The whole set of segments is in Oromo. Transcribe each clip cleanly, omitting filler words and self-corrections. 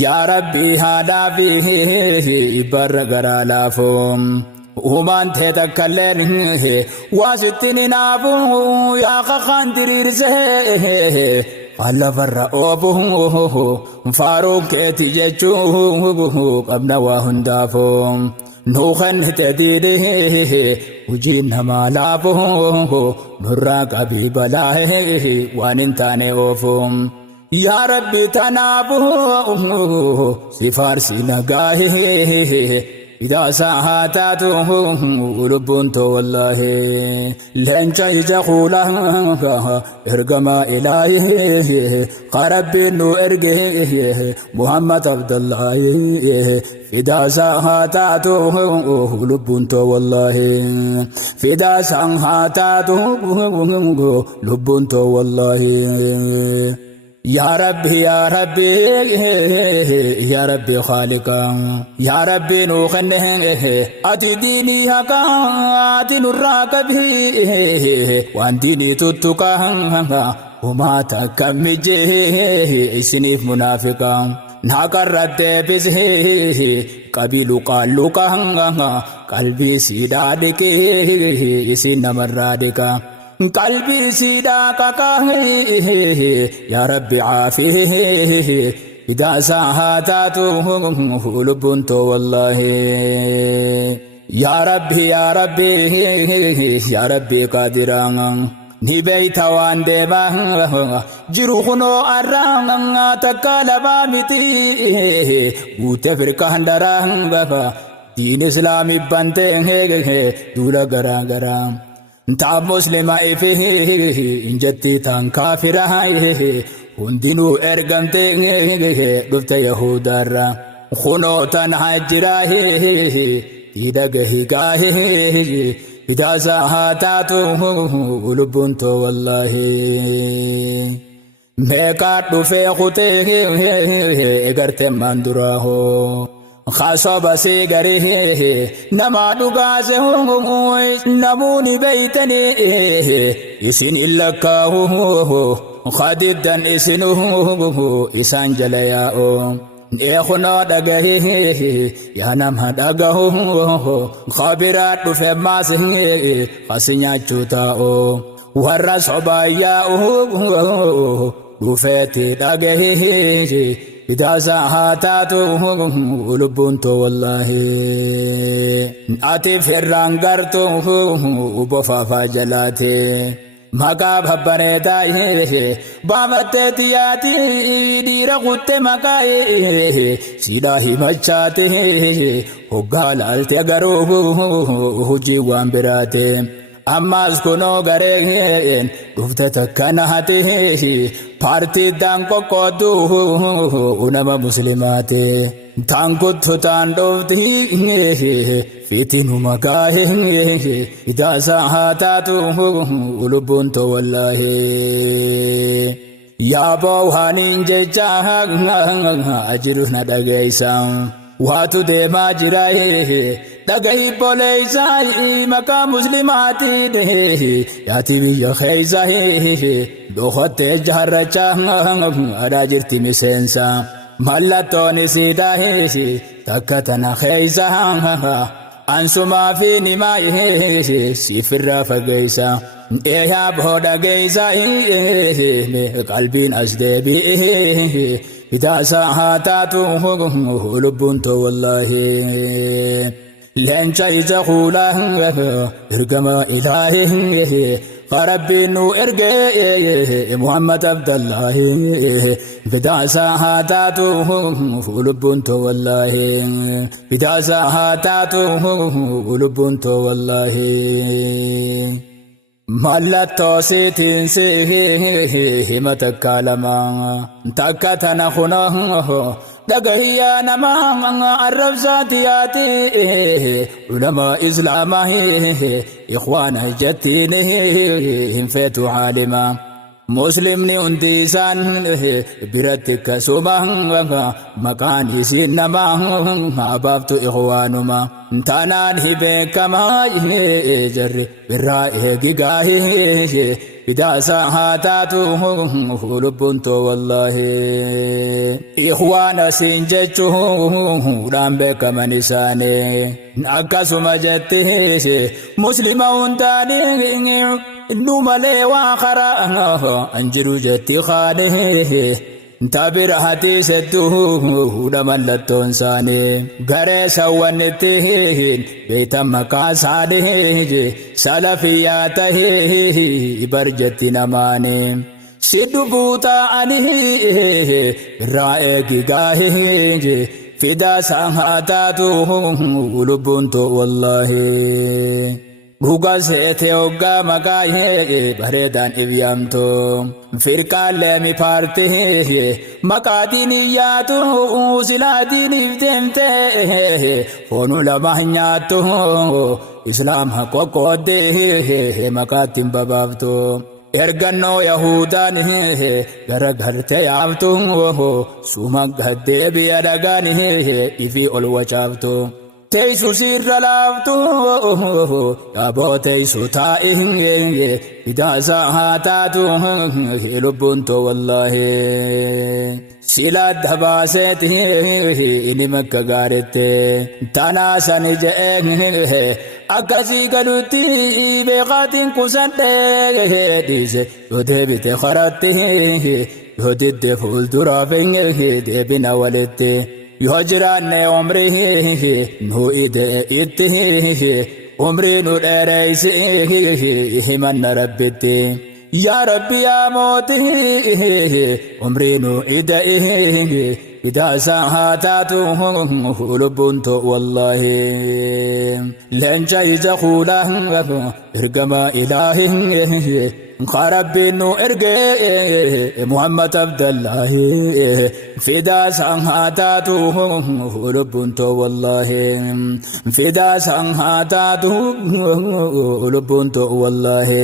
يا ربي هذا فيه برقر لافهم ومان تتكلم وستني نافو يا خان تريرسه على فرقوبه فاروق تيجوه ابن وهندافهم نوخن تديده وجين ما لافه نراك أبي بلاه وانتاني اوفهم يا ربي تنابه سفارسي نقاه إذا ساعاته لبنت والله لن شيء خوله ارقم إلهي قرب إنه ارقه محمد عبد الله إذا ساعاته لبنت والله إذا ساعاته لبنت والله يا ربي يا ربي يا ربي خالقا يا ربي نوخنه أتي ديني هكا أتي نراك به وان ديني تتكا وما تكمجه سنيف منافقا ناكرت بسه قبيل قالوكا قلبي سيدادك سين مرادك قلبي سيداك يا ربي عافيه إذا ساعاته لبنت والله يا ربي يا ربي يا ربي قادرا نبيت وان ديما جروخنو أرام تكالبا متي وتفرق هندران دين إسلامي بانته دولا غرا غرا تاب مسلم إفه إن جتي تان كافرة هندينو إرغمتي دفت يهودارا خنو تان حجراه تيدقه قاه إذا ساعاته لبنت والله ميقات دفع خطيه اگرت مندراه خاصب سيغره نما دغازه نموني بيتني يسين إلكاه خاددا إسنه إسان جلياء إخنا دغه يا نم دغه خبرات فماسه خسنيا چوتاو ورس عبايا وفات دغه إذا ساعاته لبنت والله أتي فران غرته وبفافا جلاته مكا ببريتاي بابتتياتي دير قط مكاي سيداهي مچاته وقال التغرو هجي وامبراته أماس كنو غرين دفتت كنهاته بارتي دانكو قدو ونما مسلماته تانكو تان دوفتي فيتنو مكاه إذا ساعاته لبنت والله يا بوهانين ججاه أجرنا دقيسان واتو ديما جرايه دقائي بوليساي مكا مسلماتي ده ياتي بيا خيزاي دوخت جهرچا اراجرتي مسنسا ملاتوني سيداي تكتنا خيزا انسما في نماي سفر فغيسا ايها بودا غيسا قلبين ازدبي إذا ساعاته لبنت والله لن شيء خوله ارقم إلهي فربي نو ارقى محمد عبد الله إذا ساعاته لبنت والله إذا ساعاته لبنت والله مالتو سيتين سيه متكالما تكتنا خناه دقهيا نما عرب ساتياتي علماء إسلامه إخوانا جتينه هم فيتو عالما muslimni hundi isaan biratti kasuma maqaan isiin namaa abaabtu ikhwaanuma taanaan beekamaa jarri birraa eegigaa idaasa haa taatu lubbuun too wallaahi ikhwaana siin jechuudhaan beekaman isaanii akkasuma jetti muslima hundaanii nu malee waa karaa anjiru jetti khaane tabira hati sedduudha mallattoon isaanii garee sawwannittiin beeytan maqaa isaanii salafiyyaa tahee bar jetti namaani siddu buuta'anii irraa eegigaahee fidaa sa'aa taatu lubbuun too wallaahi dhuga seete hoggaa maqaa bareedaan ibyamto firqaalee mi paartii maqaa diiniyyaatu silaa diiniif deemte foonu lama nyaattu islaama qoqqooddee maqaattiin babaaftu ergannoo yahudaan garagarte yaaftu suma gaddee biyya dhagaan ifii ol wacaaftu teessu sirra laaftu yaaboo teessu taa'ee idaasa haa taatu lubbuun too wallaahi silaa dabaaseeti inni makka gaarette tanaasani je'ee akkasii galutti beekaatiin kusadhee dhiise yoo deebite karatte yoo didde fuulduraaf deebina walitti yoo jiraanne umrii nu ide itti umrii nu dheereysi himanna rabbitti yaa rabbi yaa mooti umrii nu ide idaasa haa taatu lubbuun too wallaahi leenca ija kuulaa ergama ilaahi rabbiin nu ergee Muhammad Abdallahi fidaa haa taatu lubbuun too wallaahi fidaa haa taatu lubbuun too wallaahi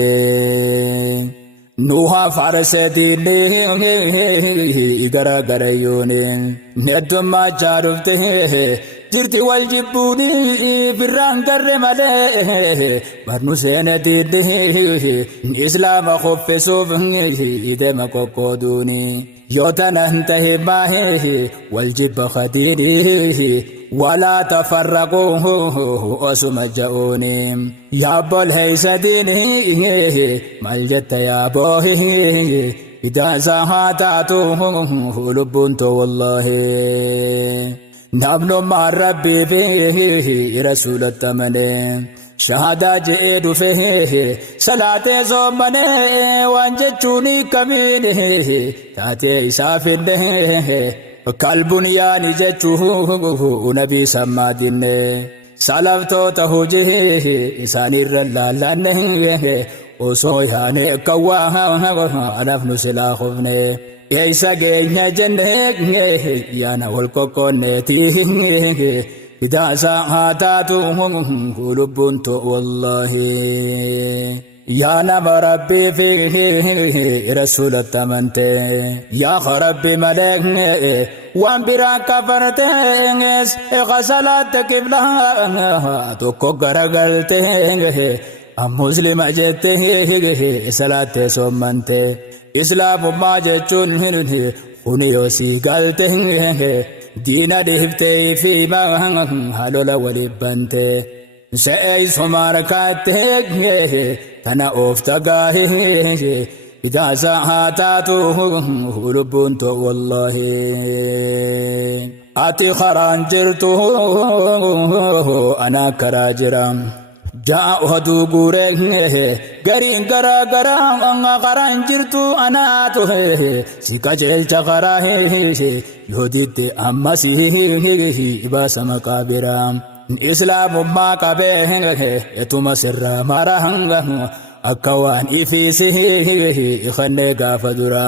nuha farseetiinni garagarayooni neddummaa jaarufte jirti wal jibbuuni firraan garre malee barnu seenetiinni islaama qoffisuuf idema qoqqooduuni yoo tanan tahe maahe wal jibba khadiini walaa tafarraquu osuma ja'uuni yaabbol heeysadiini mal jetta yaaboohi idaasa haa taatu lubbuun too wallaahi namnummaan rabbii fi rasuulatti amane shahadaa je'ee dhufe salaatee soomane waan jechuun kamiin taatee isaa finne kalbuun yaani jechuu nabii sammaadinne salaftoota hojii isaanirra laallanne osoo yaane kawwaa anafnu silaa qofne eeysa geenya jenne yaana wal qoqqoonneeti idaasa haa taatu lubbuun too wallaahi yaa nama rabbii fi rasuulatti amante yaa rabbi malee waan biraa kafarte salaatte qiblaa tokko garagalte muslima jette salaatte soomante islaamummaa jechuun kuni yoo sii galte diina dhiiftee fi halola waliif bante se'eessuma harkaatte kana oofta gaahee idaasa haa taatu lubbuun too wallaahi ati karaan jirtu ana karaa jira jaa oduu guuree gariin garaa karaan jirtu anaatu si qajeelcha karaa yoo didde ammas ibaasa maqaabira islaamummaa qabee etuma sirraa mara akka waan ifiisi ikhannee gaafa dura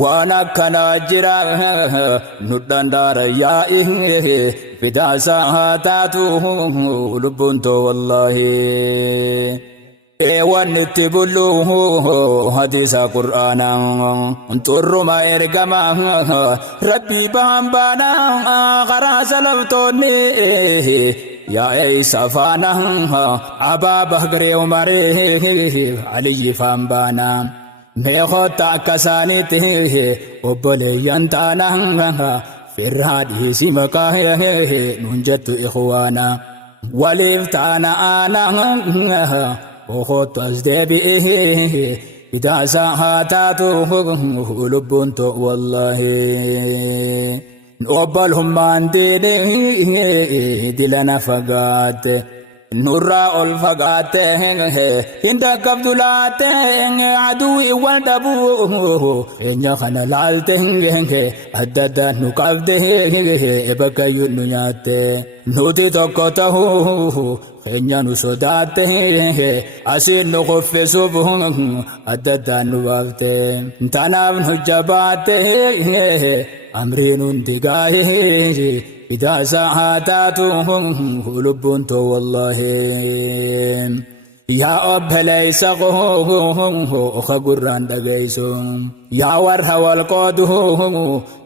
waan akkanaa jira nu dhandaara yaa'i fidaasa haa taatu lubbuun too wallaahi eewwan itti bullu hadiisa qur'aanaa xurruma ergama rabbii bahambaana karaa salaftoonni yaa'eessa faana abaa bahgaree umaree aliyyi faambaana meeqotta akka isaaniitti obboleeyyan taana firraa dhiisi maqaa nuun jettu ikhwaana waliif taana aanaa okhottu as deebi'ee bidaasaa haa taatu lubbuun to wallahi obbolummaan diinii dilana fagaatte nurraa ol fagaatte hin dhaqqabdu laatte aduwwi wal dhabuu enya kana laalte adda addaan nu qabde bakkayyuu nu nyaatte nuti tokko tahuu enya nu sodaatte asiin nu kuffisuuf adda addaan nu baafte tanaaf nu jabaatte amriin hundi gaahee bidaasaa haa taatu lubbuun to wallahi yaa obboleeysa ka gurraan dhageysu yaa warra wal qoodu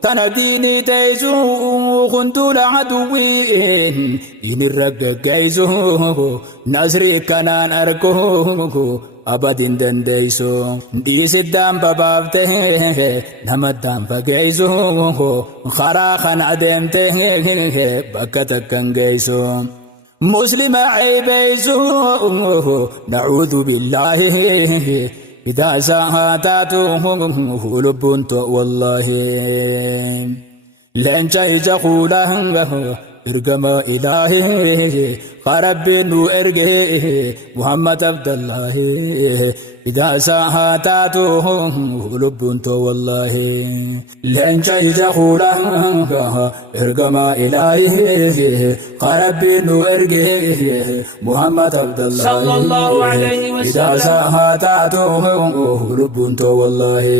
tana diinii teeysu kuntuula aduwwiin inirra geggeysu nasrii kanaan argu abadin dandeeysu dhiisiddaan babaafte namaddaan fageeysu karaa kana adeemte bakka takkan geeysu muslima ceebeysu nacuudhu billaahi bidaasaa haa taatu lubbuun to wallahi leenca ija kuulaa ergama ilaahi rabbiin nu erge muhammad abdallahi bidaasaa haa taatu lubbuun to wallahi leenca ija kuulaa ergama ilaahi rabbiin nu erge muhammad abdallahi bidaasaa haa taatu lubbuun to wallahi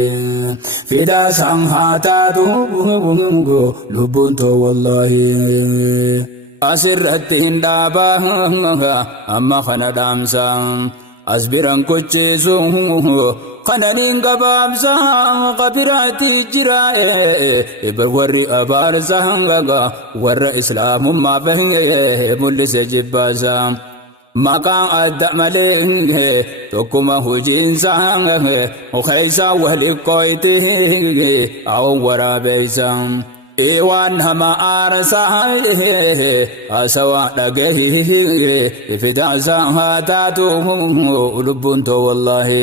bidaasaa haa taatu lubbuun to wallahi asirratti hin dhaabaa amma kana dhaamsa as biran kocheessu kananiin gabaabsa qabiraatti jira warri abaarsa warra islaamummaa bahee mul'ise jibbaasa maqaan adda malee tokkuma hojiinsa keeysa waliqqooyti awwan waraabeysa waan hama aarsaa asawaa dhagahii fidaasaa haa taatu lubbuun to wallahi